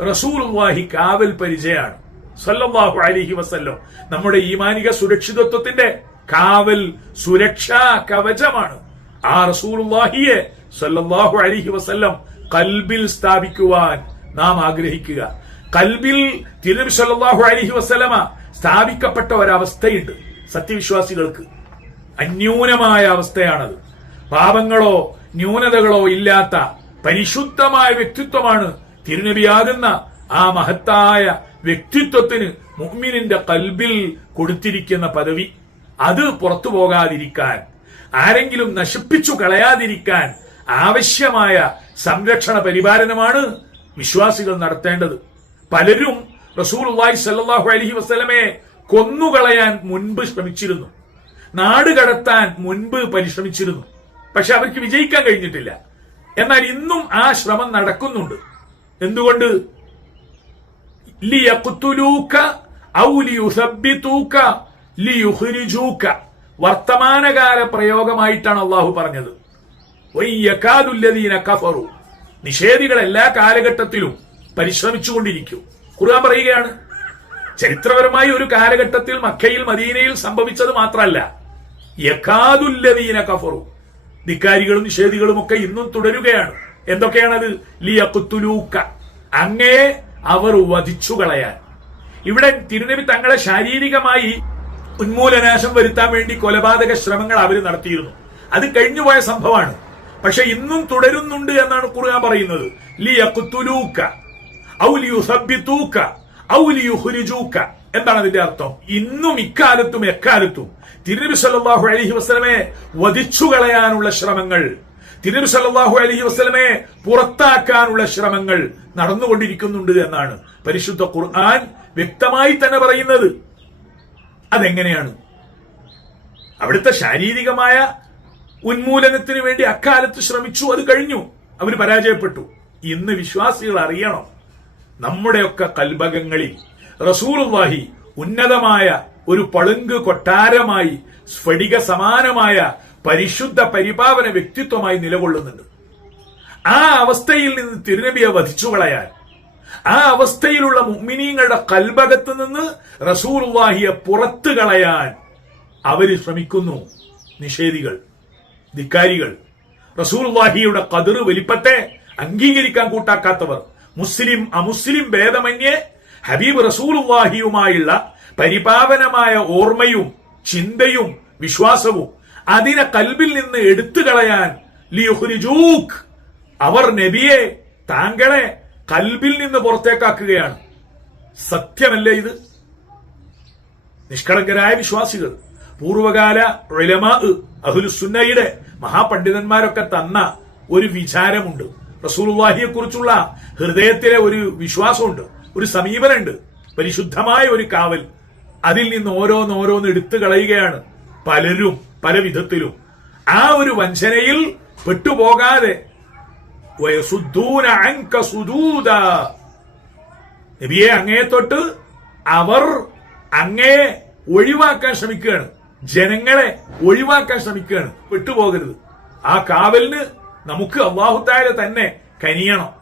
റസൂലുള്ളാഹി കാവൽ പരിചയാണ് സല്ലല്ലാഹു അലൈഹി വസല്ലം. നമ്മുടെ ഈമാനിക സുരക്ഷിതത്വത്തിന്റെ കാവൽ സുരക്ഷാ കവചമാണ്. ആ റസൂലുള്ളാഹിയെ സല്ലല്ലാഹു അലൈഹി വസല്ലം കൽബിൽ സ്ഥാപിക്കുവാൻ നാം ആഗ്രഹിക്കുക. കൽബിൽ തിരുനബി സല്ലല്ലാഹു അലൈഹി വസല്ലമ സ്ഥാപിക്കപ്പെട്ട ഒരവസ്ഥയുണ്ട് സത്യവിശ്വാസികൾക്ക്. അന്യൂനമായ അവസ്ഥയാണത്. പാപങ്ങളോ ന്യൂനതകളോ ഇല്ലാത്ത പരിശുദ്ധമായ വ്യക്തിത്വമാണ് തിരുനബിയാകുന്ന ആ മഹത്തായ വ്യക്തിത്വത്തിന് മുഹ്മിനിന്റെ കൽബിൽ കൊടുത്തിരിക്കുന്ന പദവി. അത് പുറത്തു പോകാതിരിക്കാൻ ആരെങ്കിലും നശിപ്പിച്ചു കളയാതിരിക്കാൻ ആവശ്യമായ സംരക്ഷണ പരിപാലനമാണ് വിശ്വാസികൾ നടത്തേണ്ടത്. പലരും റസൂലുള്ളാഹി സല്ലാഹു അലഹി വസ്ലമെ കൊന്നുകളയാൻ മുൻപ് ശ്രമിച്ചിരുന്നു. നാട് കടത്താൻ മുൻപ് പരിശ്രമിച്ചിരുന്നു. പക്ഷെ അവർക്ക് വിജയിക്കാൻ കഴിഞ്ഞിട്ടില്ല. എന്നാൽ ഇന്നും ആ ശ്രമം നടക്കുന്നുണ്ട്. എന്തുകൊണ്ട്? വർത്തമാനകാല പ്രയോഗമായിട്ടാണ് അള്ളാഹു പറഞ്ഞത്. കഫറു. നിഷേധികൾ എല്ലാ കാലഘട്ടത്തിലും പരിശ്രമിച്ചുകൊണ്ടിരിക്കും. ഖുർആൻ പറയുകയാണ് ചരിത്രപരമായി ഒരു കാലഘട്ടത്തിൽ മക്കയിൽ മദീനയിൽ സംഭവിച്ചത് മാത്രമല്ല. യക്കാതുല്ലദീന കഫറു. ധിക്കാരികളും നിഷേധികളും ഒക്കെ ഇന്നും തുടരുകയാണ്. എന്തൊക്കെയാണത്? ലിയക്കുത്തുലൂക്ക അങ്ങേ അവർ വധിച്ചു കളയാൻ. ഇവിടെ തിരുനബി തങ്ങളെ ശാരീരികമായി ഉന്മൂലനാശം വരുത്താൻ വേണ്ടി കൊലപാതക ശ്രമങ്ങൾ അവർ നടത്തിയിരുന്നു. അത് കഴിഞ്ഞുപോയ സംഭവമാണ്. പക്ഷെ ഇന്നും തുടരുന്നുണ്ട് എന്നാണ് ഖുർആൻ പറയുന്നത്. ലിയക്കുത്തുലൂക്ക ഔ ലിയുസബ്ബിതൂക്ക ഔ ലിയുഖ്രിജൂക്ക എന്താണ് അതിന്റെ അർത്ഥം? ഇന്നും ഇക്കാലത്തും എക്കാലത്തും തിരുനബി സല്ലല്ലാഹു അലൈഹി വസല്ലമയെ വധിച്ചു കളയാനുള്ള ശ്രമങ്ങൾ തിരുനബി സല്ലല്ലാഹു അലൈഹി വസല്ലമയെ പുറത്താക്കാനുള്ള ശ്രമങ്ങൾ നടന്നുകൊണ്ടിരിക്കുന്നുണ്ട് എന്നാണ് പരിശുദ്ധ ഖുർആൻ വ്യക്തമായി തന്നെ പറയുന്നത്. അതെങ്ങനെയാണ്? അവിടുത്തെ ശാരീരികമായ ഉന്മൂലനത്തിന് വേണ്ടി അക്കാലത്ത് ശ്രമിച്ചു അത് കഴിഞ്ഞു. അവർ പരാജയപ്പെട്ടു. ഇന്ന് വിശ്വാസികൾ അറിയണം നമ്മുടെയൊക്കെ കൽബകങ്ങളിൽ റസൂലുള്ളാഹി ഉന്നതമായ ഒരു പളുങ്ക് കൊട്ടാരമായി സ്ഫടിക സമാനമായ പരിശുദ്ധ പരിപാവന വ്യക്തിത്വമായി നിലകൊള്ളുന്നുണ്ട്. ആ അവസ്ഥയിൽ നിന്ന് തിരുനബിയെ വധിച്ചു കളയാൻ ആ അവസ്ഥയിലുള്ള മുഅ്മിനീങ്ങളുടെ കൽബകത്ത് നിന്ന് റസൂലുള്ളാഹിയെ പുറത്തു കളയാൻ അവർ ശ്രമിക്കുന്നു. നിഷേധികൾ ധിക്കാരികൾ. റസൂലുള്ളാഹിയുടെ കതിർ വലിപ്പത്തെ അംഗീകരിക്കാൻ കൂട്ടാക്കാത്തവർ മുസ്ലിം അമുസ്ലിം ഭേദമന്യേ ഹബീബ് റസൂലുള്ളാഹിയുമായുള്ള പരിപാവനമായ ഓർമ്മയും ചിന്തയും വിശ്വാസവും അതിനെ കൽബിൽ നിന്ന് എടുത്തു കളയാൻ ലിയുഹ്രിജൂക്ക് അവർ നബിയെ താങ്കളെ കൽബിൽ നിന്ന് പുറത്തേക്കാക്കുകയാണ്. സത്യമല്ലേ ഇത്? നിഷ്കളങ്കരായ വിശ്വാസികൾ പൂർവകാല ഉലമാ അഹുലുസുന്നയുടെ മഹാപണ്ഡിതന്മാരൊക്കെ തന്ന ഒരു വിചാരമുണ്ട്. റസൂൽവാഹിയെ കുറിച്ചുള്ള ഹൃദയത്തിലെ ഒരു വിശ്വാസമുണ്ട് ഒരു സമീപനമുണ്ട്. പരിശുദ്ധമായ ഒരു കാവൽ അതിൽ നിന്ന് ഓരോന്ന് ഓരോന്ന് എടുത്തു കളയുകയാണ് പലരും. പല വിധത്തിലും ആ ഒരു വഞ്ചനയിൽ പെട്ടുപോകാതെ നബിയെ അങ്ങേ തൊട്ട് അവർ അങ്ങേ ഒഴിവാക്കാൻ ശ്രമിക്കുകയാണ്. ജനങ്ങളെ ഒഴിവാക്കാൻ ശ്രമിക്കുകയാണ്. പെട്ടുപോകരുത്. ആ കാവലിന് നമുക്ക് അള്ളാഹുത്തായ തന്നെ കനിയണം.